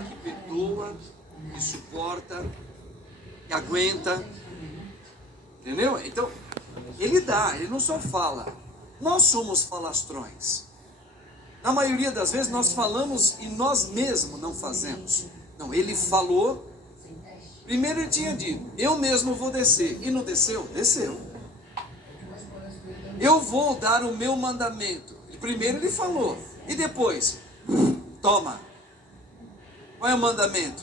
que perdoa, que suporta, que aguenta, entendeu? Então, ele dá, ele não só fala. Nós somos falastrões. Na maioria das vezes nós falamos e nós mesmos não fazemos. Não, ele falou. Primeiro ele tinha dito, eu mesmo vou descer. E não desceu? Desceu. Eu vou dar o meu mandamento. Primeiro ele falou. E depois, toma. Qual é o mandamento?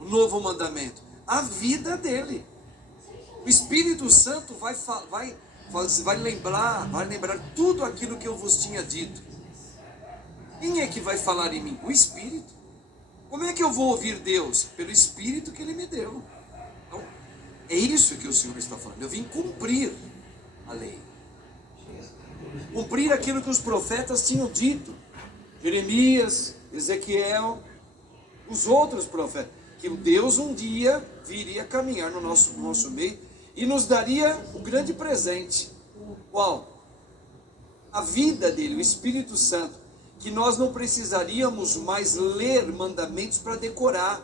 O novo mandamento. A vida dele. O Espírito Santo vai lembrar tudo aquilo que eu vos tinha dito. Quem é que vai falar em mim? O Espírito. Como é que eu vou ouvir Deus? Pelo Espírito que Ele me deu. Então, é isso que o Senhor está falando. Eu vim cumprir a lei. Cumprir aquilo que os profetas tinham dito. Jeremias, Ezequiel, os outros profetas. Que Deus um dia viria caminhar no nosso meio e nos daria o grande presente. Qual? A vida dele, o Espírito Santo. Que nós não precisaríamos mais ler mandamentos para decorar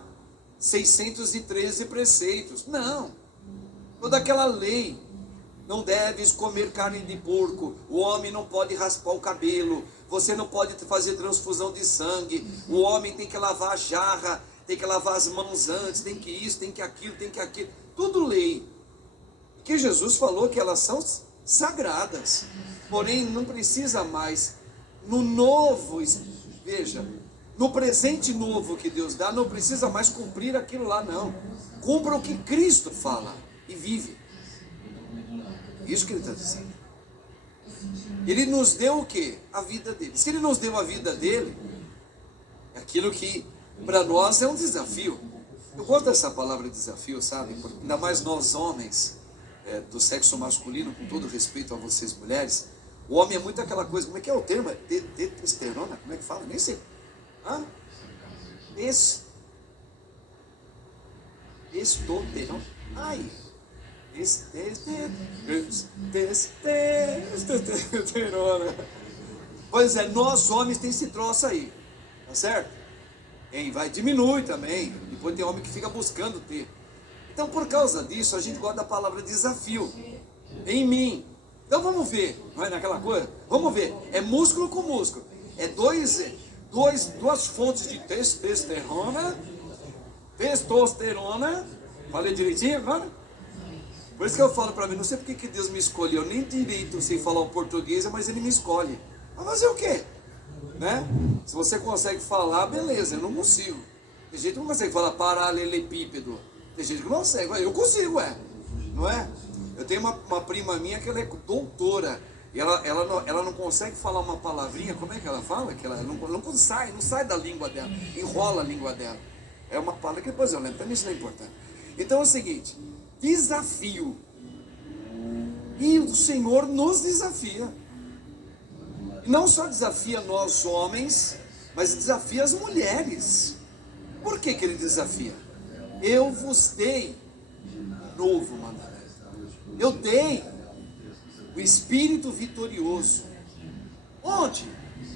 613 preceitos. Não. Toda aquela lei. Não deves comer carne de porco. O homem não pode raspar o cabelo. Você não pode fazer transfusão de sangue. O homem tem que lavar a jarra. Tem que lavar as mãos antes. Tem que isso, tem que aquilo, tem que aquilo. Tudo lei. Que Jesus falou que elas são sagradas. Porém, não precisa mais. No novo, veja, no presente novo que Deus dá, não precisa mais cumprir aquilo lá, não. Cumpra o que Cristo fala e vive. Isso que ele está dizendo. Ele nos deu o quê? A vida dele. Se ele nos deu a vida dele, é aquilo que para nós é um desafio. Eu gosto dessa palavra desafio, sabe? Porque ainda mais nós homens, do sexo masculino, com todo respeito a vocês mulheres, o homem é muito aquela coisa, como é que é o termo? Testosterona? Como é que fala? Nem sei. Hã? Testosterona. Ai. Testosterona. Pois é, nós homens tem esse troço aí. Tá certo? Vai diminuir também. Depois tem homem que fica buscando ter. Então, por causa disso, a gente gosta da palavra desafio. Em mim. Então vamos ver, não é naquela coisa? Vamos ver, é músculo com músculo. É duas fontes de testosterona. Falei direitinho agora? Por isso que eu falo para mim, não sei porque que Deus me escolheu, nem direito sei falar o português, mas Ele me escolhe. Vai fazer o quê? Né? Se você consegue falar, beleza, eu não consigo. Tem gente que não consegue falar paralelepípedo. Tem gente que não consegue, eu consigo, não é? Eu tenho uma prima minha que ela é doutora. E ela não consegue falar uma palavrinha. Como é que ela fala? Que ela não sai da língua dela. Enrola a língua dela. É uma palavra que depois eu lembro. Também isso não é importante. Então é o seguinte. Desafio. E o Senhor nos desafia. E não só desafia nós homens, mas desafia as mulheres. Por que Ele desafia? Eu vos dei novo mandamento. Eu dei o Espírito vitorioso. Onde?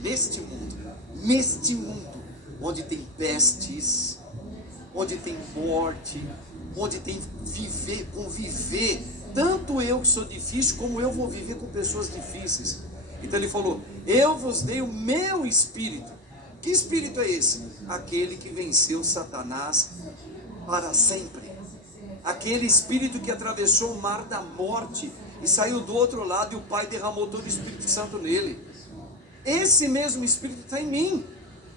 Neste mundo. Neste mundo. Onde tem pestes. Onde tem morte. Onde tem conviver. Tanto eu que sou difícil, como eu vou viver com pessoas difíceis. Então ele falou, eu vos dei o meu Espírito. Que Espírito é esse? Aquele que venceu Satanás para sempre. Aquele Espírito que atravessou o mar da morte e saiu do outro lado e o Pai derramou todo o Espírito Santo nele. Esse mesmo Espírito está em mim,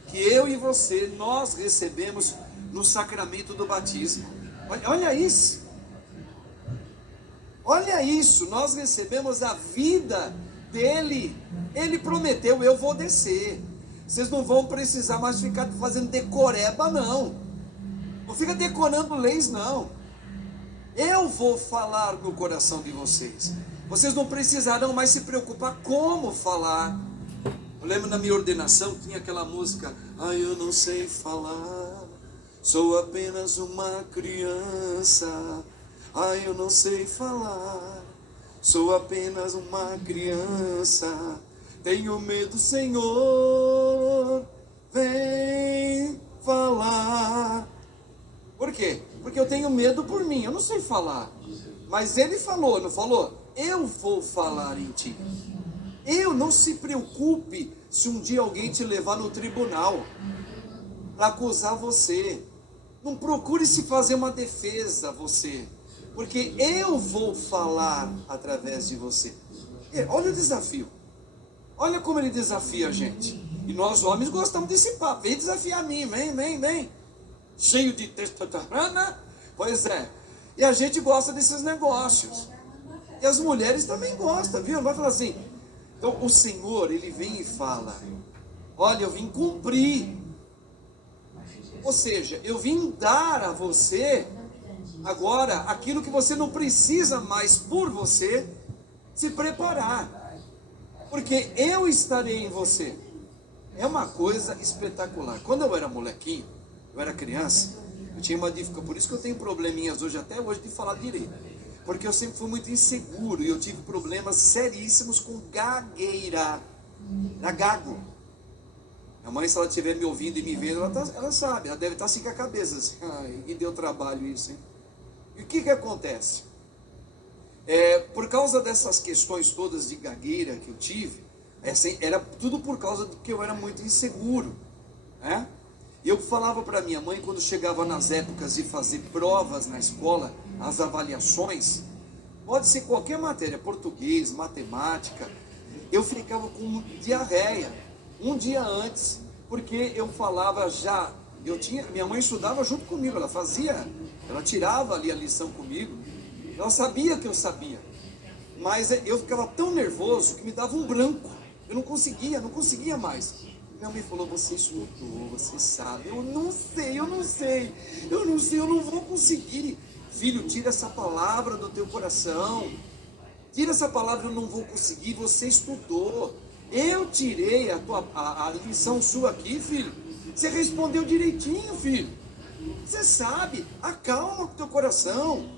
que eu e você, nós recebemos no sacramento do batismo. Olha isso. Olha isso, nós recebemos a vida dele. Ele prometeu, eu vou descer. Vocês não vão precisar mais ficar fazendo decoreba, não. Não fica decorando leis, não. Eu vou falar no coração de vocês. Vocês não precisarão mais se preocupar como falar. Eu lembro na minha ordenação, tinha aquela música. Ai, eu não sei falar, sou apenas uma criança. Ai, eu não sei falar, sou apenas uma criança. Tenho medo, Senhor, vem falar. Por quê? Porque eu tenho medo por mim, eu não sei falar. Mas ele falou, não falou? Eu vou falar em ti. Não se preocupe se um dia alguém te levar no tribunal para acusar você. Não procure se fazer uma defesa você, porque eu vou falar através de você. Olha o desafio. Olha como ele desafia a gente. E nós homens gostamos desse papo. Vem desafiar a mim, vem. Cheio de testosterona. Pois é. E a gente gosta desses negócios. E as mulheres também gostam, viu? Não vai falar assim. Então o Senhor, ele vem e fala: olha, eu vim cumprir. Ou seja, eu vim dar a você agora aquilo que você não precisa mais por você se preparar. Porque eu estarei em você. É uma coisa espetacular. Quando eu era molequinho, eu era criança, eu tinha uma dificuldade. Por isso que eu tenho probleminhas hoje, até hoje, de falar direito. Porque eu sempre fui muito inseguro e eu tive problemas seríssimos com gagueira. Era gago. Minha mãe, se ela estiver me ouvindo e me vendo, ela sabe, ela deve estar assim com a cabeça. Assim, ai, e deu trabalho isso, hein? E o que acontece? Por causa dessas questões todas de gagueira que eu tive, era tudo por causa de que eu era muito inseguro, né? Eu falava para minha mãe, quando chegava nas épocas de fazer provas na escola, as avaliações, pode ser qualquer matéria, português, matemática, eu ficava com diarreia um dia antes, porque eu falava já, minha mãe estudava junto comigo, ela tirava ali a lição comigo, ela sabia que eu sabia, mas eu ficava tão nervoso que me dava um branco, eu não conseguia mais. Minha mãe falou: você estudou, você sabe. Eu não sei, eu não vou conseguir. Filho, tira essa palavra do teu coração, tira essa palavra, eu não vou conseguir, você estudou, eu tirei a lição sua aqui, filho, você respondeu direitinho, filho, você sabe, acalma o teu coração.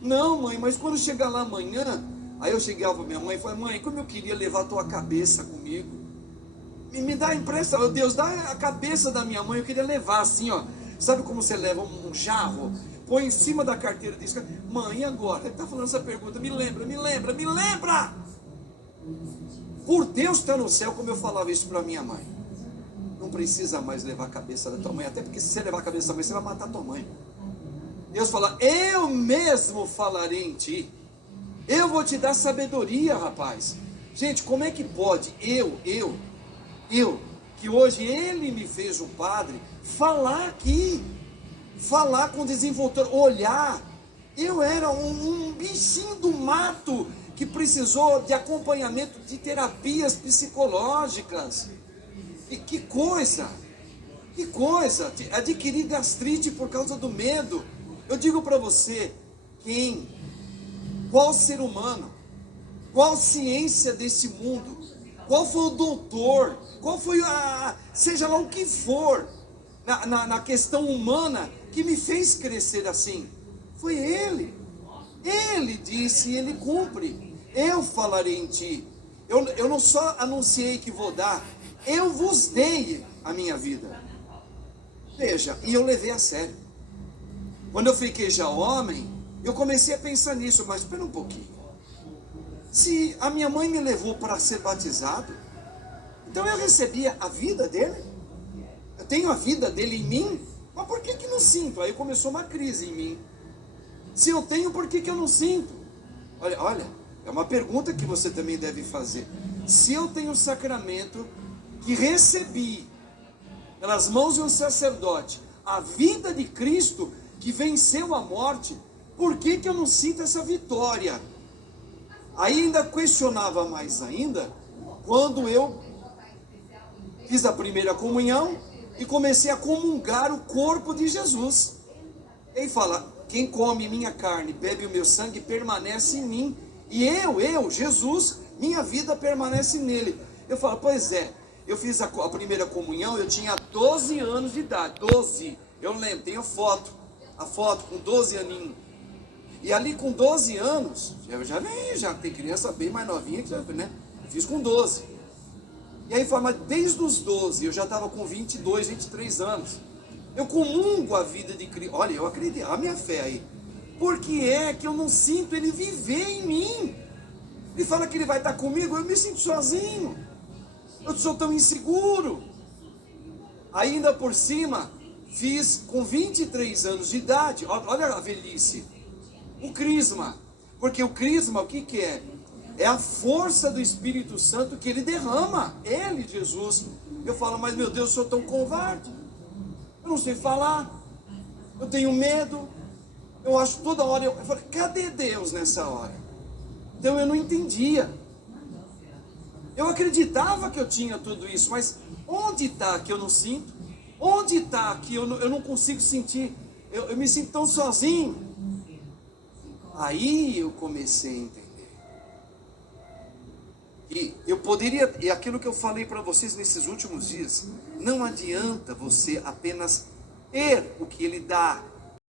Não, mãe, mas quando chegar lá amanhã, aí eu chegava para minha mãe e falei: mãe, como eu queria levar a tua cabeça comigo, me dá a impressão, meu Deus, dá a cabeça da minha mãe, eu queria levar assim, ó, sabe como você leva um jarro, põe em cima da carteira disso, mãe, e agora? Ele está falando essa pergunta, me lembra, por Deus está no céu, como eu falava isso para minha mãe, não precisa mais levar a cabeça da tua mãe, até porque se você levar a cabeça da mãe, você vai matar a tua mãe. Deus fala: eu mesmo falarei em ti, eu vou te dar sabedoria, rapaz. Gente, como é que pode eu, que hoje ele me fez um padre, falar aqui, falar com desenvoltura, olhar? Eu era um bichinho do mato que precisou de acompanhamento de terapias psicológicas. E que coisa, adquirir gastrite por causa do medo. Eu digo para você, qual ser humano, qual ciência desse mundo, qual foi o doutor, qual foi seja lá o que for, na questão humana, que me fez crescer assim? Foi ele. Ele disse e ele cumpre. Eu falarei em ti. Eu não só anunciei que vou dar, eu vos dei a minha vida. Veja, e eu levei a sério. Quando eu fiquei já homem, eu comecei a pensar nisso, mas espera um pouquinho. Se a minha mãe me levou para ser batizado, então eu recebia a vida dele? Eu tenho a vida dele em mim? Mas por que não sinto? Aí começou uma crise em mim. Se eu tenho, por que eu não sinto? Olha, é uma pergunta que você também deve fazer. Se eu tenho o sacramento que recebi pelas mãos de um sacerdote, a vida de Cristo que venceu a morte, por que eu não sinto essa vitória? Aí ainda questionava mais ainda, quando eu fiz a primeira comunhão e comecei a comungar o corpo de Jesus. Ele fala: quem come minha carne, bebe o meu sangue, permanece em mim, e eu, Jesus, minha vida permanece nele. Eu falo: pois é, eu fiz a primeira comunhão, eu tinha 12 anos de idade, 12, eu lembro, tenho a foto com 12 aninhos, e ali com 12 anos, já tem criança bem mais novinha, né? Fiz com 12, e aí fala: mas desde os 12, eu já estava com 22, 23 anos, Eu comungo a vida de Cristo. Olha, eu acredito, a minha fé aí. Por que é que eu não sinto Ele viver em mim? Ele fala que Ele vai estar comigo, eu me sinto sozinho. Eu sou tão inseguro. Ainda por cima, fiz com 23 anos de idade, olha a velhice, o crisma. Porque o crisma, o que que é? É a força do Espírito Santo que Ele derrama. Ele, Jesus. Eu falo, mas meu Deus, eu sou tão covarde. Eu não sei falar. Eu tenho medo. Eu acho toda hora, eu falo, cadê Deus nessa hora? Então eu não entendia. Eu acreditava que eu tinha tudo isso, mas onde está que eu não sinto? Onde está que eu não consigo sentir? Eu me sinto tão sozinho. Aí eu comecei a entender. E eu poderia, e aquilo que eu falei para vocês nesses últimos dias, não adianta você apenas ter o que Ele dá,